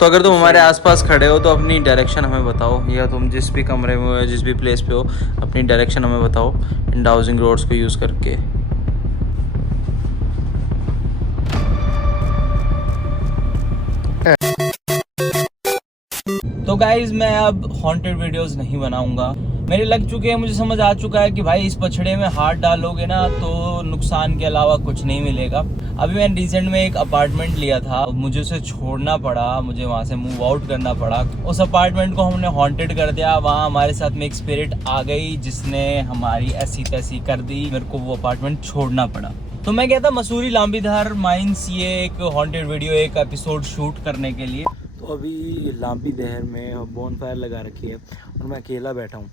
तो अगर तुम हमारे आसपास खड़े हो तो अपनी डायरेक्शन हमें बताओ, या तुम जिस भी कमरे में हो या जिस भी प्लेस पे हो अपनी डायरेक्शन हमें बताओ इन डाउजिंग रोड्स को यूज़ करके। तो गाइज मैं अब हॉन्टेड वीडियोस नहीं बनाऊंगा, मेरे लग चुके हैं, मुझे समझ आ चुका है कि भाई इस पछड़े में हाथ डालोगे ना तो नुकसान के अलावा कुछ नहीं मिलेगा। अभी मैंने रिसेंट में एक अपार्टमेंट लिया था, मुझे उसे छोड़ना पड़ा, मुझे वहाँ से मूव आउट करना पड़ा। उस अपार्टमेंट को हमने हॉन्टेड कर दिया, वहाँ हमारे साथ में एक स्पिरिट आ गई जिसने हमारी ऐसी तैसी कर दी, मेरे को वो अपार्टमेंट छोड़ना पड़ा। तो मैं गया था मसूरी लांबीधार माइंस ये एक हॉन्टेड वीडियो एक एपिसोड शूट करने के लिए। तो अभी लांबीधार में बोन फायर लगा रखी है और मैं अकेला बैठा हूँ।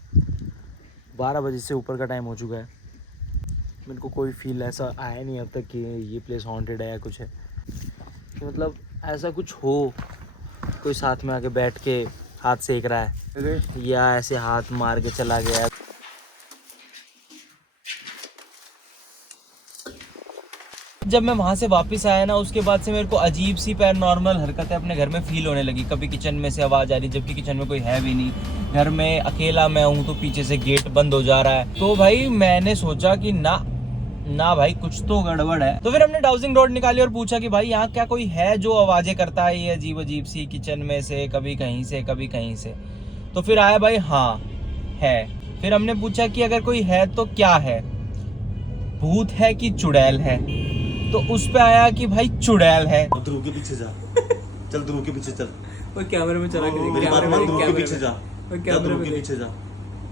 12 बजे से ऊपर का टाइम हो चुका है, मेरे को कोई फील ऐसा आया नहीं अब तक कि ये प्लेस हॉन्टेड है या कुछ है, कि मतलब ऐसा कुछ हो, कोई साथ में आके बैठ के हाथ सेक रहा है या ऐसे हाथ मार के चला गया है। जब मैं वहाँ से वापस आया ना उसके बाद से मेरे को अजीब सी पैरानॉर्मल हरकतें अपने घर में फील होने लगी। कभी किचन में से आवाज़ आ रही जबकि किचन में कोई है भी नहीं, घर में अकेला मैं हूँ तो पीछे से गेट बंद हो जा रहा है। तो भाई मैंने सोचा कि ना भाई कुछ तो गड़बड़ है। तो फिर हमने डाउजिंग रोड निकाली और पूछा कि भाई यहाँ क्या कोई है जो आवाज़ें करता है ये अजीब अजीब सी, किचन में से कभी कहीं से कभी कहीं से। तो फिर आया भाई हाँ है। फिर हमने पूछा कि अगर कोई है तो क्या है, भूत है कि चुड़ैल है। तो उस पे आया कि भाई चुड़ैल है। ध्रुव के पीछे जा, चल ध्रुव के पीछे चल, वो कैमरे में चला के मेरी बात मान, ध्रुव के पीछे जा, कैमरे ध्रुव के पीछे जा,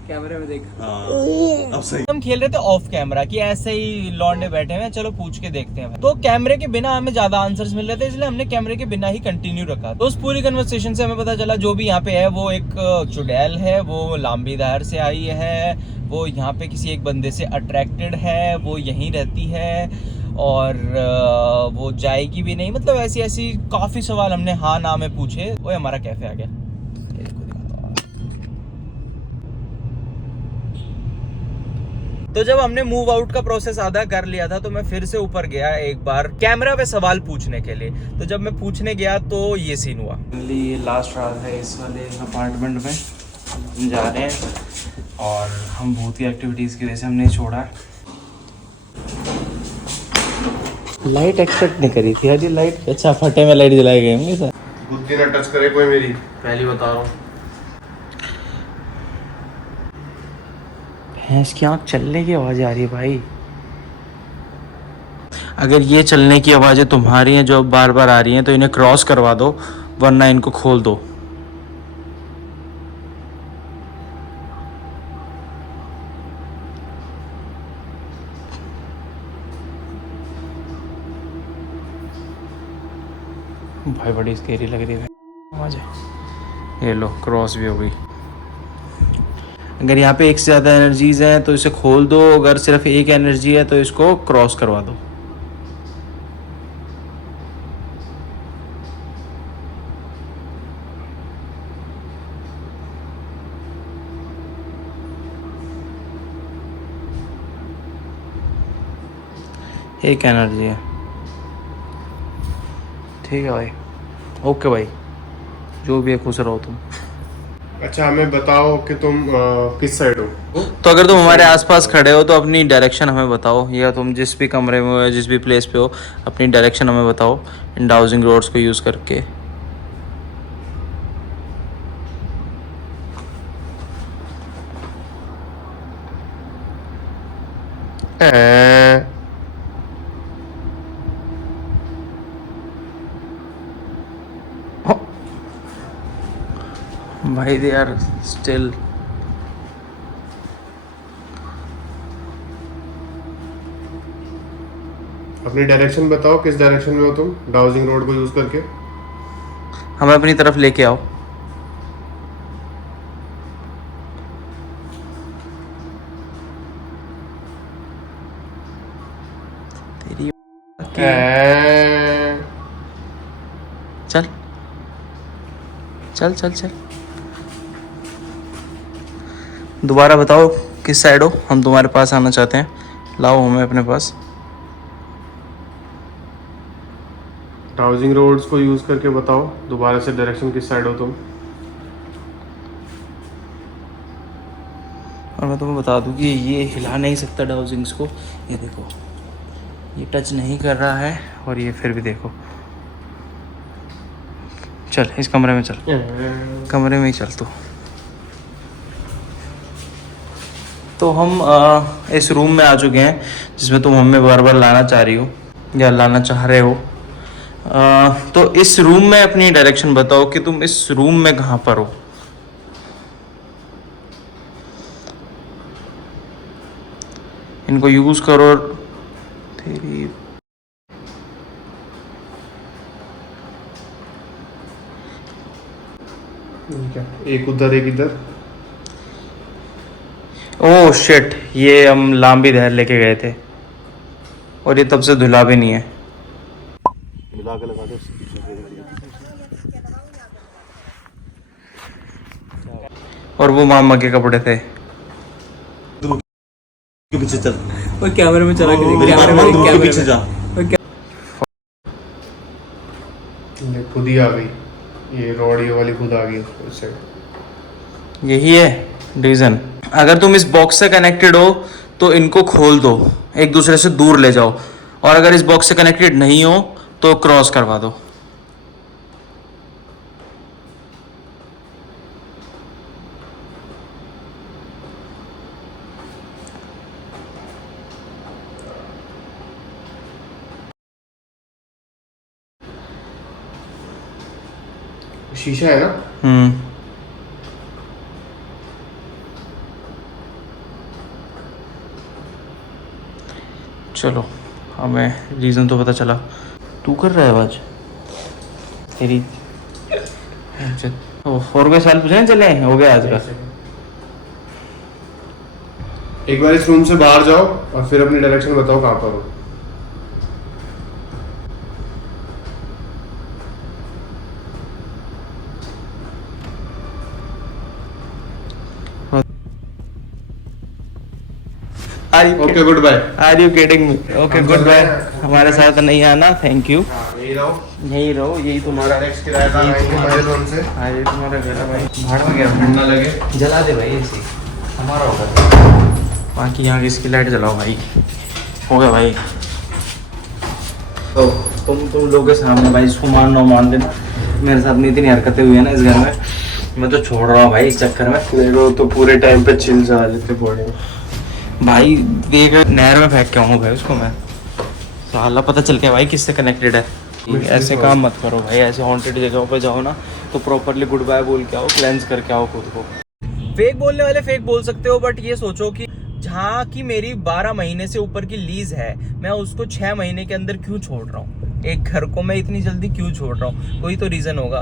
कैमरे में देख। अब सही। हम खेल रहे थे ऑफ कैमरा कि ऐसे ही लौंडे बैठे हैं, चलो पूछ के देखते हैं। तो कैमरे के बिना हमें ज्यादा आंसर्स मिल रहे थे, इसलिए हमने कैमरे के बिना ही कंटिन्यू रखा। तो उस पूरी कन्वर्सेशन से हमें पता चला जो भी यहाँ पे है वो एक चुड़ैल है, वो लांबीधार से आई है, वो यहाँ पे किसी एक बंदे से अट्रैक्टेड है, वो यहीं रहती है और वो जाएगी भी नहीं। मतलब ऐसी ऐसी काफी सवाल हमने हाँ ना में पूछे। वो हमारा कैफे आ गया, तो जब हमने मूव आउट का प्रोसेस आधा कर लिया था तो मैं फिर से ऊपर गया एक बार कैमरा पे सवाल पूछने के लिए। तो जब मैं पूछने गया तो ये सीन हुआ। ये लास्ट रात है इस वाले अपार्टमेंट में, हम जा रहे हैं और हम भूत की एक्टिविटीज़ की वजह से हमने छोड़ा। लाइट एक्सपेक्ट नहीं करी थी यार, लाइट अच्छा फटे में लाइट जलाई गई होंगी सर। बुद्धि ना टच करे कोई मेरी, पहली बता रहा हूँ। भैंस की आँख चलने की आवाज़ आ रही है भाई। अगर ये चलने की आवाज़ें तुम्हारी हैं जो बार बार आ रही हैं तो इन्हें क्रॉस करवा दो वरना इनको खोल दो। भाई बड़ी स्केरी लग रही है आवाज़। ये लो क्रॉस भी हो गई। अगर यहाँ पे एक से ज़्यादा एनर्जीज हैं तो इसे खोल दो, अगर सिर्फ एक एनर्जी है तो इसको क्रॉस करवा दो। एक एनर्जी है, ठीक है भाई, ओके भाई, जो भी है खुश रहो तुम। अच्छा हमें बताओ कि तुम किस साइड हो। तो अगर तुम हमारे आसपास खड़े हो तो अपनी डायरेक्शन हमें बताओ, या तुम जिस भी कमरे में हो या जिस भी प्लेस पे हो अपनी डायरेक्शन हमें बताओ इन डाउजिंग रोड्स को यूज़ करके। भाई दे आर स्टिल। अपनी डायरेक्शन बताओ, किस डायरेक्शन में हो तुम डाउजिंग रोड को यूज करके। हमें अपनी तरफ लेके आओ। तेरी चल चल चल चल, दोबारा बताओ किस साइड हो, हम तुम्हारे पास आना चाहते हैं, लाओ हमें अपने पास। डाउजिंग रोड्स को यूज करके बताओ दोबारा से डायरेक्शन किस साइड हो तुम। और मैं तुम्हें बता दूं कि ये हिला नहीं सकता डाउजिंग्स को। ये देखो, ये टच नहीं कर रहा है और ये फिर भी देखो। चल इस कमरे में चल, कमरे में ही चल तू। तो हम इस रूम में आ चुके हैं जिसमें तुम हमें बार बार लाना चाह रही हो या लाना चाह रहे हो। तो इस रूम में अपनी डायरेक्शन बताओ कि तुम इस रूम में कहाँ पर हो। इनको यूज करो और तेरी क्या एक उधर एक इधर। ओह शिट, ये हम लांबी दहर लेके गए थे और ये तब से धुला भी नहीं है। मिला के लगा दो। और वो मामा के कपड़े थे। पीछे चल, वो कैमरे में चला के देख, मेरी बात कैमरे मान, में दूर के कैमरे पीछे में। जा। ये खुद ही आ गई, ये रॉड ये वाली खुद आ गई उससे। यही है रीज़न। अगर तुम इस बॉक्स से कनेक्टेड हो तो इनको खोल दो, एक दूसरे से दूर ले जाओ। और अगर इस बॉक्स से कनेक्टेड नहीं हो तो क्रॉस करवा दो। शीशा है ना। चलो, हमें रीज़न तो पता चला। तू कर रहा है आवाज तेरी। अच्छा, और कोई सवाल पूछने चले? हो गया आज का। एक बार इस रूम से बाहर जाओ और फिर अपनी डायरेक्शन बताओ कहाँ पर हो। Okay good bye. Are you kidding me? Okay good bye. हमारे साथ नहीं आना, थैंक यू। यही रहो, यही रहो, यही तुम्हारा नेक्स्ट किराएदार आएंगे हमारे रूम से। हाँ ये तुम्हारा घर है भाई। भाड़ में गया, ठंड ना लगे। जला दे भाई इसी, हमारा होगा। बाकी यहाँ की इसकी लाइट जलाओ भाई। हो गया भाई। तो तुम लोगों के सामने भाई इसको मान देना। मेरे साथ में इतनी हरकतें हुई है ना इस घर में, मैं तो छोड़ रहा हूँ भाई इस चक्कर में। देखो तो पूरे टाइम पे चिल्स आ जाते बॉडी में। भाई देख, नहर में फेंक के आऊँ भाई उसको मैं। साला पता चल गया भाई किससे कनेक्टेड है। ऐसे काम मत करो भाई, ऐसे हॉन्टेड जगहों पे जाओ ना तो प्रॉपरली गुड बाय बोल के आओ, क्लेंस करके आओ खुद को। फेक बोलने वाले फेक बोल सकते हो, बट ये सोचो कि जहाँ की मेरी 12 महीने से ऊपर की लीज है, मैं उसको 6 महीने के अंदर क्यों छोड़ रहा हूँ? एक घर को मैं इतनी जल्दी क्यों छोड़ रहा हूँ? कोई तो रीज़न होगा।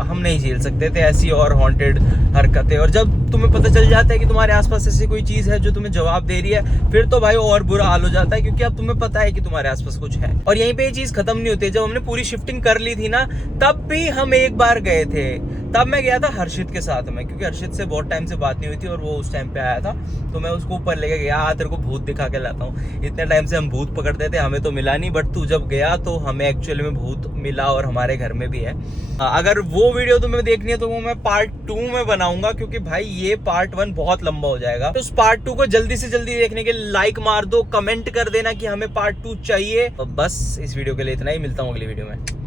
हम नहीं झेल सकते थे ऐसी और हॉन्टेड हरकतें। और जब तुम्हें पता चल जाता है कि तुम्हारे आसपास ऐसी कोई चीज़ है जो तुम्हें जवाब दे रही है, फिर तो भाई और बुरा हाल हो जाता है, क्योंकि अब तुम्हें पता है कि तुम्हारे आसपास कुछ है। और यहीं पे ये चीज़ खत्म नहीं होती है। जब हमने पूरी शिफ्टिंग कर ली थी ना, तब भी हम एक बार गए थे। तब मैं गया था हर्षित के साथ में, क्योंकि हर्षित से बहुत टाइम से बात नहीं हुई थी और वो उस टाइम पे आया था। तो मैं उसको ऊपर लेके गया, तेरे को भूत दिखा के लाता हूँ। इतने टाइम से हम भूत पकड़ते थे, हमें तो मिला नहीं, बट तू जब गया तो हमें एक्चुअली में भूत मिला और हमारे घर में भी है। अगर वो वीडियो तुम्हें देखनी है तो वो मैं पार्ट 2 में बनाऊंगा, क्योंकि भाई ये पार्ट 1 बहुत लंबा हो जाएगा। तो उस पार्ट 2 को जल्दी से जल्दी देखने के लाइक मार दो, कमेंट कर देना कि हमें पार्ट 2 चाहिए। तो बस इस वीडियो के लिए इतना ही, मिलता हूँ अगली वीडियो में।